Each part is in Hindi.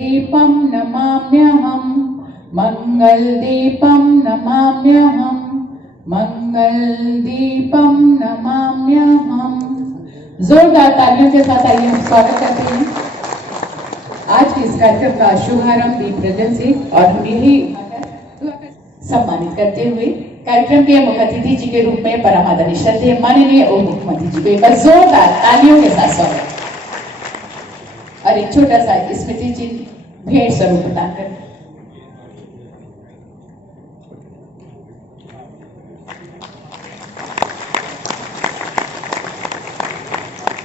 दीपं नमाम्यहं मंगलदीपं नमाम्यहं मंगलदीपं नमाम्यहं। जोरदार तालियों के साथ आइए हम स्वागत करते हैं आज के इस कार्यक्रम का शुभारंभ दीप प्रज्वलन से और हम यही सम्मानित करते हुए कार्यक्रम के मुख्य अतिथि जी के रूप में परम आदरणीय श्रद्धेय माननीय उप मुख्यमंत्री जी को एक बार जोरदार तालियों के साथ स्वागत और एक छोटा सा स्मृति चिन्ह भेंट स्वरूप प्रदान करें।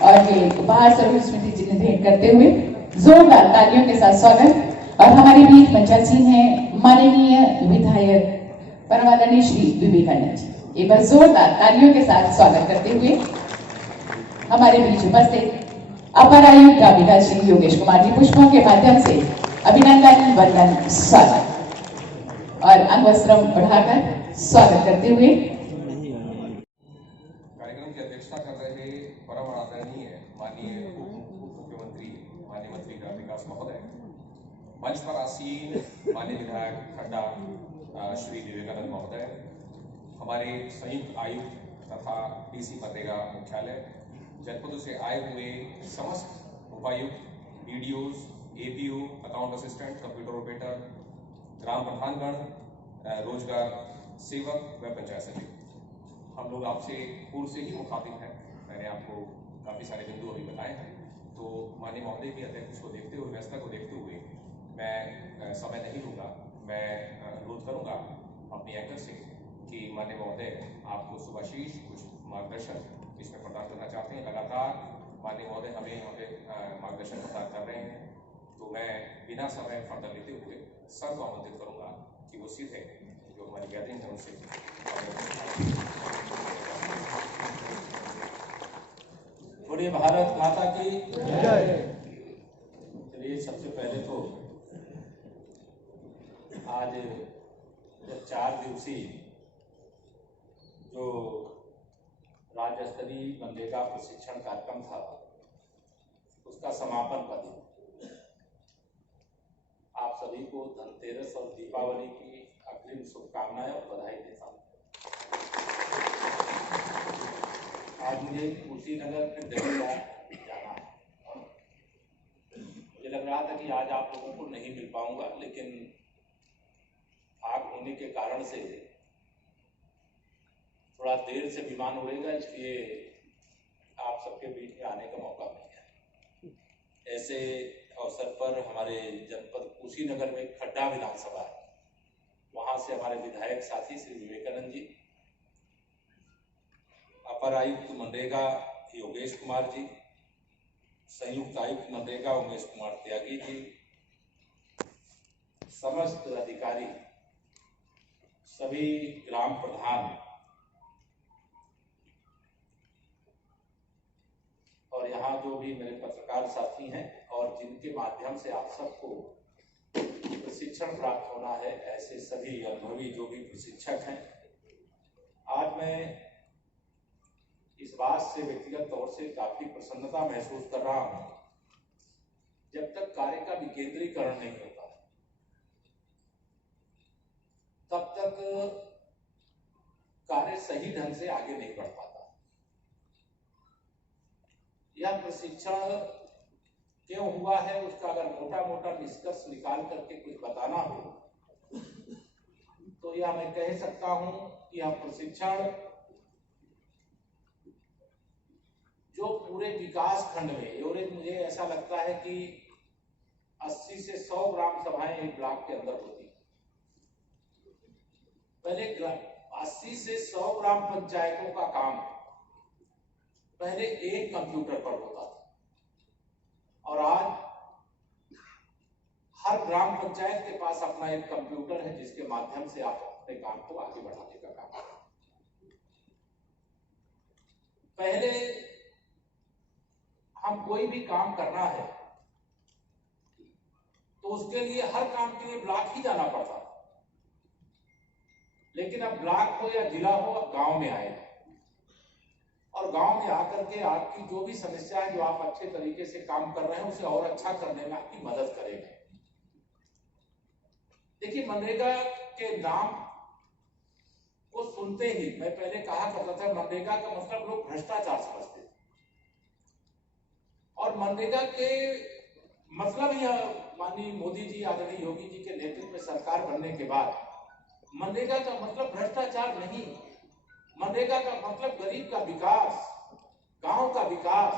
और ये उपहार स्वरूप स्मृति चिन्ह भेंट करते हुए जोरदार तालियों के साथ स्वागत और हमारे बीच मंचासीन है माननीय विधायक परम आदरणीय श्री विवेकानंद जी। एक बार जोरदार तालियों के साथ स्वागत करते हुए हमारे बीच उपस्थित अपर आयुक्त ग्राम विकास श्री योगेश कुमार जी पुष्पों के माध्यम से अभिनंदन वंदन स्वागत और अंगवस्त्रम बढ़ाकर स्वागत करते हुए कार्यक्रम की अध्यक्षता कर रहे परम आदरणीय माननीय उप मुख्यमंत्री माननीय मंत्री ग्राम विकास महोदय, मंच पर आसीन माननीय विधायक खड्डा श्री विवेकानंद महोदय, हमारे संयुक्त आयुक्त तथा डीसी मनरेगा मुख्यालय, जनपदों से आए हुए समस्त उपायुक्त, BDOs, APO, account assistant, computer operator, ग्राम प्रधानगण, रोजगार सेवक व पंचायत सचिव, हम लोग आपसे पूर्व से ही मुखातिब हैं। मैंने आपको काफ़ी सारे बिंदु अभी बताए हैं, तो माननीय महोदय की अध्यक्ष को देखते हुए, व्यवस्था को देखते हुए मैं समय नहीं लूँगा। मैं अनुरोध करूँगा अपनी एंकर से कि माननीय महोदय आपको शुभाशीष कुछ मार्गदर्शन इसमें प्रदान करना चाहते हैं। लगातार माननीय महोदय हमें यहाँ पे मार्गदर्शन प्रदान कर रहे हैं, तो मैं बिना समय फर्दर लेते हुए सर को आमंत्रित करूँगा कि वो सीधे जो हमारी गैदरिंग है उनसे बोलिए भारत माता की जय। चलिए सबसे पहले तो आज जब 4 दिवसीय जो राज्य स्तरीय मनरेगा प्रशिक्षण कार्यक्रम था उसका समापन का दिन, आप सभी को धनतेरस और दीपावली की अग्रिम शुभकामनाएं और बधाई देता हूँ। आज मुझे कुशीनगर में दिल्ली जाना है। मुझे लग रहा था कि आज आप लोगों को नहीं मिल पाऊंगा, लेकिन आग होने के कारण से थोड़ा देर से विमान उड़ेगा, इसलिए आप सबके बीच में आने का मौका मिल गया। ऐसे अवसर पर हमारे जनपद कुशीनगर में खड्डा विधानसभा है, वहां से हमारे विधायक साथी श्री विवेकानंद जी, अपर आयुक्त मनरेगा योगेश कुमार जी, संयुक्त आयुक्त मनरेगा उमेश कुमार त्यागी जी, समस्त अधिकारी, सभी ग्राम प्रधान और यहाँ जो भी मेरे पत्रकार साथी हैं और जिनके माध्यम से आप सबको प्रशिक्षण प्राप्त होना है, ऐसे सभी अनुभवी जो भी प्रशिक्षक हैं। आज मैं इस बात से व्यक्तिगत तौर से काफी प्रसन्नता महसूस कर रहा हूं, जब तक कार्य का विकेंद्रीकरण नहीं होता तब तक कार्य सही ढंग से आगे नहीं बढ़ पाता। यह प्रशिक्षण क्यों हुआ है उसका अगर मोटा मोटा निष्कर्ष निकाल करके कुछ बताना हो तो यह मैं कह सकता हूं कि यह प्रशिक्षण जो पूरे विकास खंड में एवरेज मुझे ऐसा लगता है कि 80 से 100 ग्राम सभाएं एक ब्लॉक के अंदर होती। पहले 80 से 100 ग्राम पंचायतों का काम पहले एक कंप्यूटर पर होता था और आज हर ग्राम पंचायत के पास अपना एक कंप्यूटर है जिसके माध्यम से आप अपने काम को आगे बढ़ाने का काम करें। पहले हम कोई भी काम करना है तो उसके लिए हर काम के लिए ब्लॉक ही जाना पड़ता, लेकिन अब ब्लॉक हो या जिला हो अब गांव में आए और गांव में आकर के आपकी जो भी समस्या है, जो आप अच्छे तरीके से काम कर रहे हैं उसे और अच्छा करने में आपकी मदद करेंगे। देखिए, मनरेगा के नाम को सुनते ही मैं पहले कहा करता था मनरेगा का मतलब लोग भ्रष्टाचार समझते थे, और मनरेगा के मतलब यह माननीय मोदी जी, आदरणीय योगी जी के नेतृत्व में सरकार बनने के बाद मनरेगा का मतलब भ्रष्टाचार नहीं, मनरेगा का मतलब गरीब का विकास, गांव का विकास,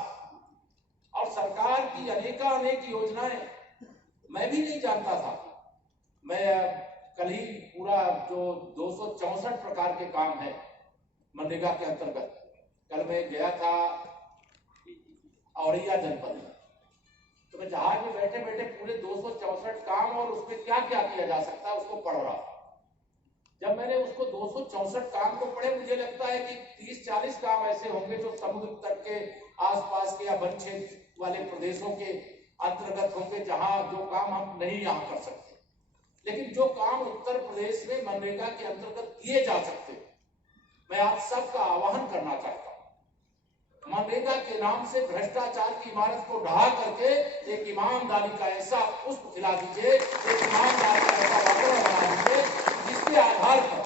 और सरकार की अनेक योजनाएं मैं भी नहीं जानता था। मैं कल ही पूरा जो 264 प्रकार के काम है मनरेगा के अंतर्गत, कल मैं गया था औरैया जनपद में, तो मैं जहाज में बैठे बैठे पूरे 264 काम और उसमें क्या क्या किया जा सकता है उसको पढ़ रहा था। जब मैंने उसको 264 काम को पढ़े, मुझे लगता है कि 30-40 काम ऐसे होंगे जो समुद्र तट के आसपास के या वन क्षेत्र वाले प्रदेशों के अंतर्गत होंगे, जहां जो काम हम नहीं यहाँ कर सकते, लेकिन जो काम उत्तर प्रदेश में मनरेगा के अंतर्गत किए जा सकते, मैं आप सबका आह्वान करना चाहता हूं। मनरेगा के नाम से भ्रष्टाचार की इमारत को ढहा करके एक ईमानदारी का ऐसा पुष्प खिला दीजिए, एक ईमानदारी का ऐसा वातावरण बना दीजिए जिसके आधार पर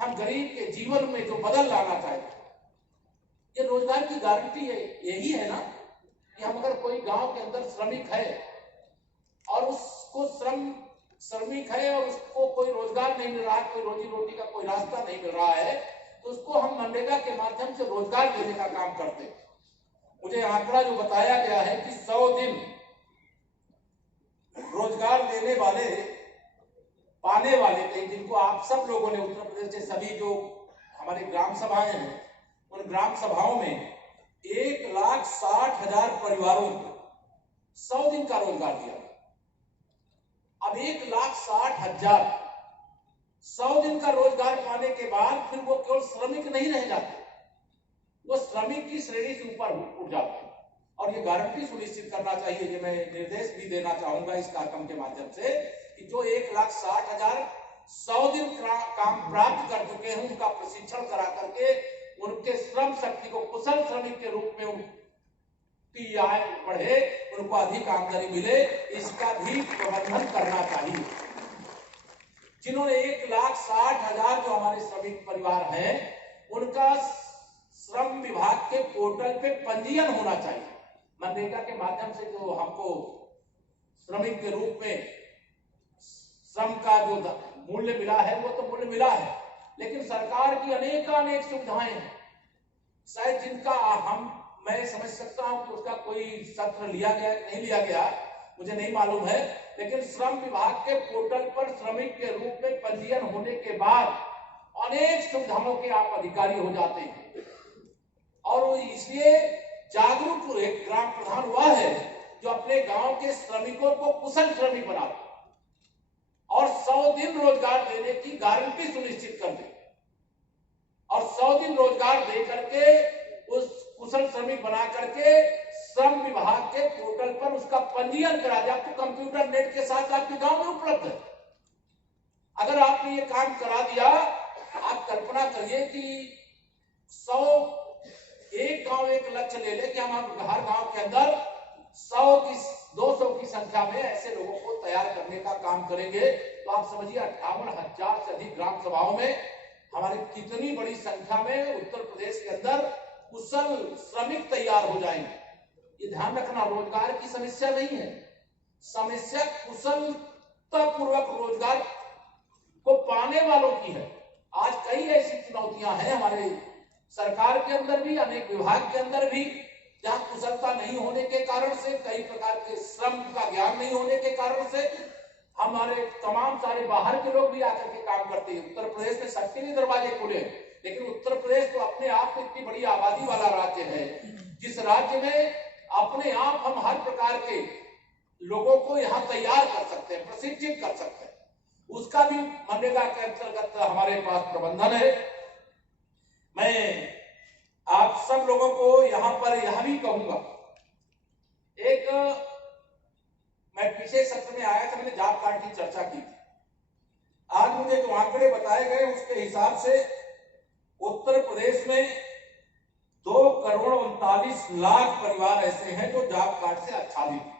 हम गरीब के जीवन में जो बदल लाना चाहते, ये रोजगार की गारंटी है। यही है ना कि हम अगर कोई गांव के अंदर श्रमिक है और उसको श्रमिक है और उसको कोई रोजगार नहीं मिल रहा है, कोई रोजी रोटी का कोई रास्ता नहीं मिल रहा है, तो उसको हम मनरेगा के माध्यम से रोजगार देने का काम करते हैं। मुझे आंकड़ा जो बताया गया है कि 100 दिन रोजगार देने वाले पाने वाले थे, जिनको आप सब लोगों ने उत्तर प्रदेश के सभी जो हमारे ग्राम सभाएं हैं, उन ग्राम सभाओं में 1,60,000 परिवारों को 100 दिन का रोजगार दिया। अब 1,60,000 100 दिन का रोजगार पाने के बाद फिर वो केवल श्रमिक नहीं रह जाते, वो श्रमिक की श्रेणी से ऊपर उठ जाते हैं। और ये गारंटी सुनिश्चित करना चाहिए, ये मैं निर्देश भी देना चाहूंगा इस कार्यक्रम के माध्यम से, कि जो 1,60,000 100 दिन काम प्राप्त कर चुके हैं, उनका प्रशिक्षण करा करके उनके श्रम शक्ति को कुशल श्रमिक के रूप में उनकी आय बढ़े, उनको अधिक आमदनी मिले, इसका भी प्रबंधन करना चाहिए। जिन्होंने 1,60,000 जो हमारे श्रमिक परिवार हैं, उनका श्रम विभाग के पोर्टल पे पंजीयन होना चाहिए। मनरेगा के माध्यम से जो हमको श्रमिक के रूप में श्रम का जो मूल्य मिला है वो तो मूल्य मिला है, लेकिन सरकार की अनेक सुविधाएं हैं, शायद जिनका मैं समझ सकता हूं कि उसका कोई सत्र लिया गया नहीं लिया गया मुझे नहीं मालूम है, लेकिन श्रम विभाग के पोर्टल पर श्रमिक के रूप में पंजीयन होने के बाद अनेक सुविधाओं के आप अधिकारी हो जाते हैं। और इसलिए जागरूक एक ग्राम प्रधान वह है जो अपने गांव के श्रमिकों को कुशल श्रमिक बनाता और 100 दिन रोजगार देने की गारंटी सुनिश्चित कर दे, और 100 दिन रोजगार दे करके उस कुशल श्रमिक बना करके श्रम विभाग के पोर्टल पर उसका पंजीयन करा दे। आपको कंप्यूटर नेट के साथ आपके गांव में उपलब्ध है। अगर आपने ये काम करा दिया, आप कल्पना करिए कि 100 एक गांव एक लक्ष्य ले ले कि हम हर गांव के अंदर 200 की संख्या में ऐसे लोगों को तैयार करने का काम करेंगे, तो आप समझिए 58,000 से अधिक ग्राम सभाओं में हमारे कितनी बड़ी संख्या में उत्तर प्रदेश के अंदर कुशल श्रमिक तैयार हो जाएंगे। ये ध्यान रखना, रोजगार की समस्या नहीं है, समस्या कुशलता पूर्वक रोजगार को पाने वालों की है। आज कई ऐसी चुनौतियां हैं हमारे सरकार के अंदर भी, अनेक विभाग के अंदर भी, जहां कुशलता नहीं होने के कारण से, कई प्रकार के श्रम का ज्ञान नहीं होने के कारण से हमारे तमाम सारे बाहर के लोग भी आकर के काम करते हैं। उत्तर प्रदेश में सबके लिए दरवाजे खुले, लेकिन उत्तर प्रदेश तो अपने आप में इतनी बड़ी आबादी वाला राज्य है, जिस राज्य में अपने आप हम हर प्रकार के लोगों को यहाँ तैयार कर सकते हैं, प्रशिक्षित कर सकते हैं, उसका भी मनरेगा के अंतर्गत हमारे पास प्रबंधन है। मैं आप सब लोगों को यहाँ पर यह भी कहूंगा, एक मैं पिछले सत्र में आया था, मैंने जॉब कार्ड की चर्चा की थी। आज मुझे जो आंकड़े बताए गए उसके हिसाब से उत्तर प्रदेश में 2,39,00,000 परिवार ऐसे हैं जो जॉब कार्ड से आच्छादित हैं।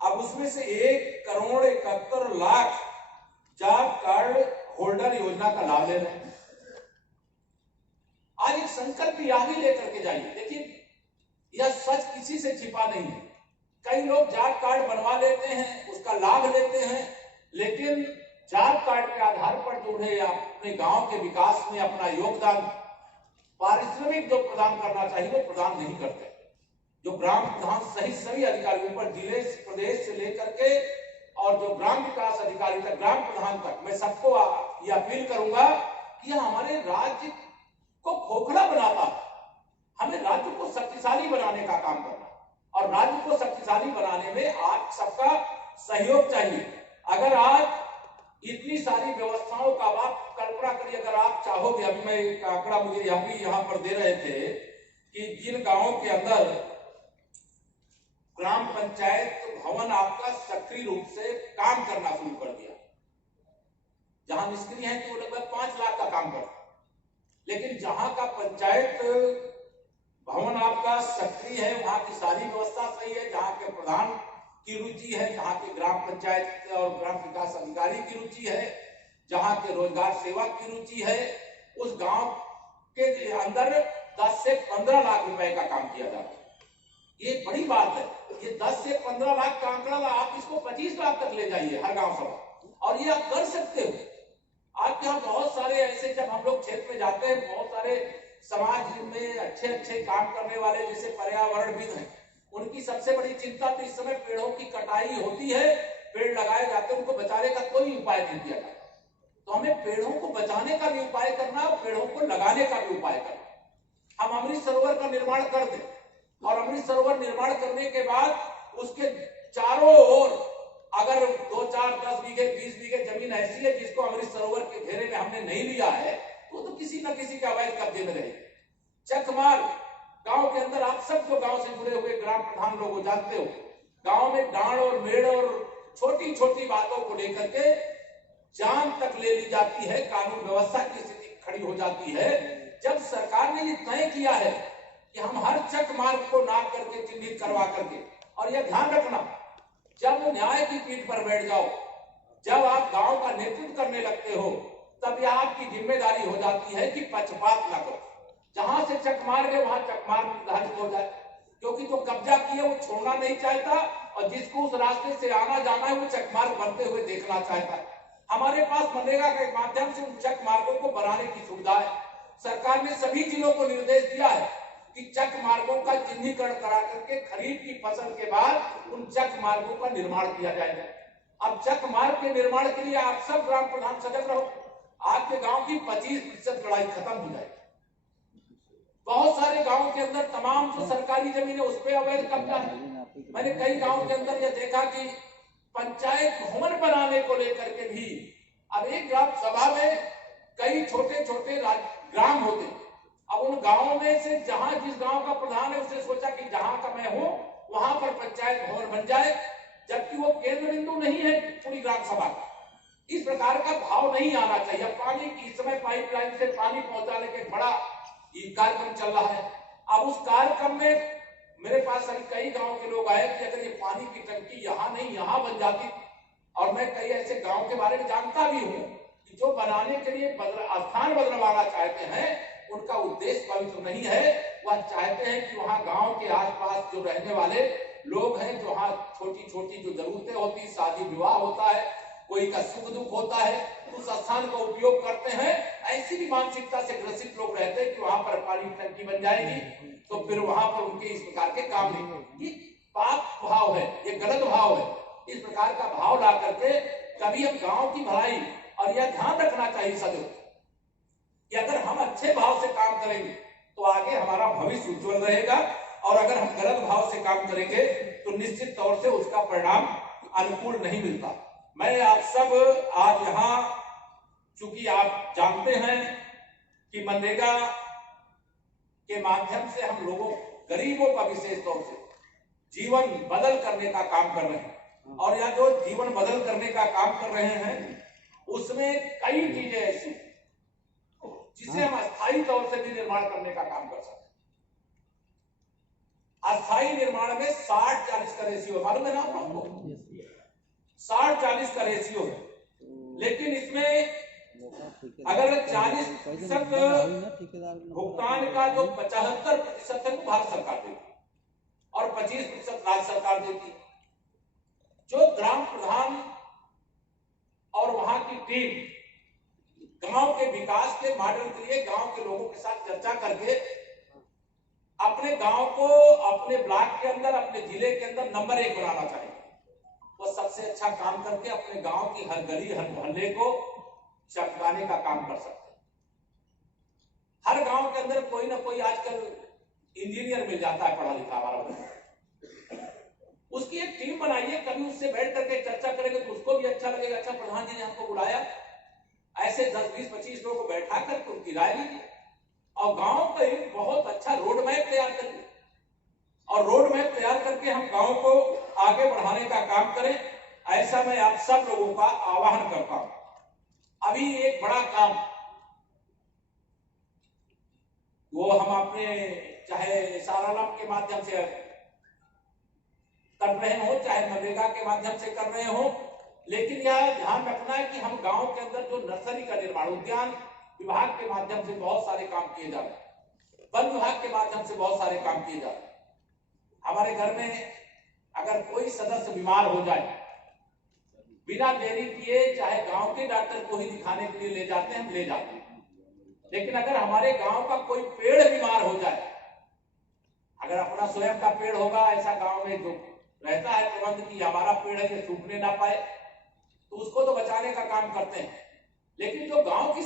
अब उसमें से 1,71,00,000 जॉब कार्ड होल्डर योजना का लाभ ले रहे हैं। आज एक संकल्प यादी लेकर के जाइए। देखिए, यह सच किसी से छिपा नहीं है। कई लोग जॉब कार्ड बनवा लेते हैं, उसका लाभ लेते हैं, लेकिन जॉब कार्ड के आधार पर जो उन्हें अपने गांव के विकास में अपना योगदान, पारिश्रमिक जो प्रदान करना चाहिए वो प्रदान नहीं करते। जो ग्राम प्रधान सहित सभी अधिकारियों पर, जिले प्रदेश से लेकर के और जो ग्राम विकास अधिकारी तक, ग्राम प्रधान तक, मैं सबको यह अपील करूंगा कि यह हमारे राज्य को खोखला बनाता है। हमें राज्य को शक्तिशाली बनाने का काम करना, और राज्य को शक्तिशाली बनाने में आप सबका सहयोग चाहिए। अगर आज इतनी सारी व्यवस्थाओं का आप कल्पना करिए, अगर आप चाहोगे, अभी मैं एक आंकड़ा मुझे यहाँ पर दे रहे थे कि जिन गांवों के अंदर ग्राम पंचायत भवन आपका सक्रिय रूप से काम करना शुरू कर दिया, जहां निष्क्रिय है कि वो लगभग 5 लाख का काम करता, लेकिन जहां का पंचायत भवन आपका सक्रिय है, वहां की सारी व्यवस्था सही है, जहां के प्रधान की रुचि है, जहां के ग्राम पंचायत और ग्राम विकास अधिकारी की रुचि है, जहां के रोजगार सेवक की रुचि है, उस गांव के अंदर 10 से 15 लाख रुपए का काम किया जाता है। ये बड़ी बात है। ये 10 से 15 लाख का आंकड़ा, आप इसको 25 लाख तक ले जाइए हर गांव सभा, और ये आप कर सकते हो। आपके यहाँ बहुत सारे ऐसे, जब हम लोग क्षेत्र में जाते हैं, बहुत सारे समाज में अच्छे काम करने वाले जैसे पर्यावरणविद हैं, उनकी सबसे बड़ी चिंता तो इस समय पेड़ों की कटाई होती है, पेड़ लगाए जाते हैं, उनको बचाने का कोई उपाय नहीं किया जाता। तो हमें पेड़ों को बचाने का भी उपाय करना, पेड़ों को लगाने का भी उपाय करना। हम अमृत सरोवर का निर्माण कर दें, और अमृत सरोवर निर्माण करने के बाद उसके चारों ओर अगर 2, 4, 10 बीघे 20 बीघे जमीन ऐसी है जिसको अमृत सरोवर के घेरे में हमने नहीं लिया है, तो किसी न किसी के अवैध कब्जे में रहेगी। चकमार गांव के अंदर, आप सब जो गांव से जुड़े हुए ग्राम प्रधान लोग जानते हो, गांव में डांड और मेड़ और छोटी छोटी बातों को लेकर के जान तक ले ली जाती है, कानून व्यवस्था की स्थिति खड़ी हो जाती है। जब सरकार ने ये तय किया है कि हम हर चक मार्ग को नाप करके चिन्हित करवा करके, और यह ध्यान रखना, जब न्याय की पीठ पर बैठ जाओ, जब आप गांव का नेतृत्व करने लगते हो, तब यह आपकी जिम्मेदारी हो जाती है कि पक्षपात न करो। जहां से चक मार्ग है वहां चक मार्ग निर्धारित हो जाए, क्योंकि जो कब्जा किए वो छोड़ना नहीं चाहता, और जिसको उस रास्ते से आना जाना है वो चक मार्ग बनते हुए देखना चाहता है। हमारे पास मनरेगा के माध्यम से उन चक मार्गों को बनाने की सुविधा है। सरकार ने सभी जिलों को निर्देश दिया है कि चक मार्गों का चिन्हीकरण करा करके खरीफ की फसल के बाद उन चक मार्गों का निर्माण किया जाएगा। अब चक मार्ग के निर्माण के लिए आप सब ग्राम प्रधान सजग रहो, आपके गांव की 25% लड़ाई खत्म हो जाएगी। बहुत सारे गांवों के अंदर तमाम जो सरकारी जमीन है उस पर अवैध कब्जा है। मैंने कई गांवों के अंदर यह देखा कि पंचायत भवन बनाने को लेकर के भी, अब एक ग्राम सभा में कई छोटे छोटे ग्राम होते, अब उन गांवों में से जहां जिस गांव का प्रधान है उसने सोचा कि जहां का मैं हूं वहां पर पंचायत भवन बन जाए, जबकि वो केंद्र बिंदु नहीं है पूरी ग्राम सभा का। इस प्रकार का भाव नहीं आना चाहिए। पानी की इस समय पाइपलाइन से पानी पहुंचाने के बड़ा कार्यक्रम चल रहा है। अब उस कार्यक्रम में मेरे पास अभी कई गांव के लोग आए कि अगर ये पानी की टंकी यहाँ नहीं यहाँ बन जाती, और मैं कई ऐसे गांव के बारे में जानता भी हूँ कि जो बनाने के लिए स्थान बदलवाना चाहते हैं, उनका उद्देश्य पवित्र नहीं है। वह चाहते हैं कि वहां गांव के आसपास जो रहने वाले लोग हैं, जो वहां छोटी छोटी जो जरूरतें होती, शादी विवाह होता है, कोई का सुख दुख होता है, उस स्थान का उपयोग करते हैं। ऐसी भी मानसिकता से ग्रसित लोग रहते हैं कि वहां पर पानी की टंकी बन जाएगी तो फिर वहां पर उनके इस प्रकार के काम नहीं। ये पाप भाव है, ये गलत भाव है। इस प्रकार का भाव ला करके कभी हम गांव की भलाई, और यह ध्यान रखना चाहिए सदैव कि अगर हम अच्छे भाव से काम करेंगे तो आगे हमारा भविष्य उज्जवल रहेगा, और अगर हम गलत भाव से काम करेंगे तो निश्चित तौर से उसका परिणाम अनुकूल नहीं मिलता। मैं आप सब आज यहाँ, चूंकि आप जानते हैं कि मनरेगा के माध्यम से हम लोगों, गरीबों का विशेष तौर से जीवन बदल करने का काम कर रहे हैं, और यह जो जीवन बदल करने का काम कर रहे हैं उसमें कई चीजें ऐसी जिसे हम अस्थायी तौर से भी निर्माण करने का काम कर सकते हैं। अस्थायी निर्माण में 60-40 का रेशियो, मालूम है ना आप लोगों को? 60-40 का रेशियो है। लेकिन इसमें अगर 40% भुगतान का जो 75% है वो भारत सरकार देती और 25% राज्य सरकार देती है। जो ग्राम प्रधान और वहां की टीम गांव के विकास के मॉडल के लिए गांव के लोगों के साथ चर्चा करके अपने गांव को अपने ब्लॉक के अंदर, अपने जिले के अंदर नंबर 1 बनाना चाहिए। वो सबसे अच्छा काम करके अपने गांव की हर गली, हर मोहल्ले को चमकाने का काम कर सकते हैं। हर गांव के अंदर कोई ना कोई आजकल इंजीनियर मिल जाता है, पढ़ा लिखा हमारा। उसकी एक टीम बनाइए, कभी उससे बैठ करके चर्चा करेंगे तो उसको भी अच्छा लगेगा। अच्छा, प्रधान जी ने हमको बुलाया, ऐसे 10, 20, 25 लोगों को बैठा करके उनकी राय लीजिए और गांव का एक बहुत अच्छा रोड मैप तैयार करिए और रोड मैप तैयार करके हम गांव को आगे बढ़ाने का काम करें। ऐसा मैं आप सब लोगों का आह्वान करता हूं। अभी एक बड़ा काम वो हम अपने चाहे सारानाम के माध्यम से कर रहे हो, चाहे मनरेगा के माध्यम से कर रहे हो, लेकिन यह ध्यान रखना है कि हम गांव के अंदर जो नर्सरी का निर्माण, उद्यान विभाग के माध्यम से बहुत सारे काम किए जा रहे हैं, वन विभाग के माध्यम से बहुत सारे काम किए जा रहे हैं। हमारे घर में अगर कोई सदस्य बीमार हो जाए, बिना देरी किए चाहे गांव के डॉक्टर को ही दिखाने के लिए ले जाते हैं, हम ले जाते हैं। लेकिन अगर हमारे गांव का कोई पेड़ बीमार हो जाए, अगर अपना स्वयं का पेड़ होगा, ऐसा गांव में जो रहता है प्रबंध की हमारा पेड़ है ये सूखने ना पाए, तो उसको तो बचाने का काम करते हैं। लेकिन जो गांव की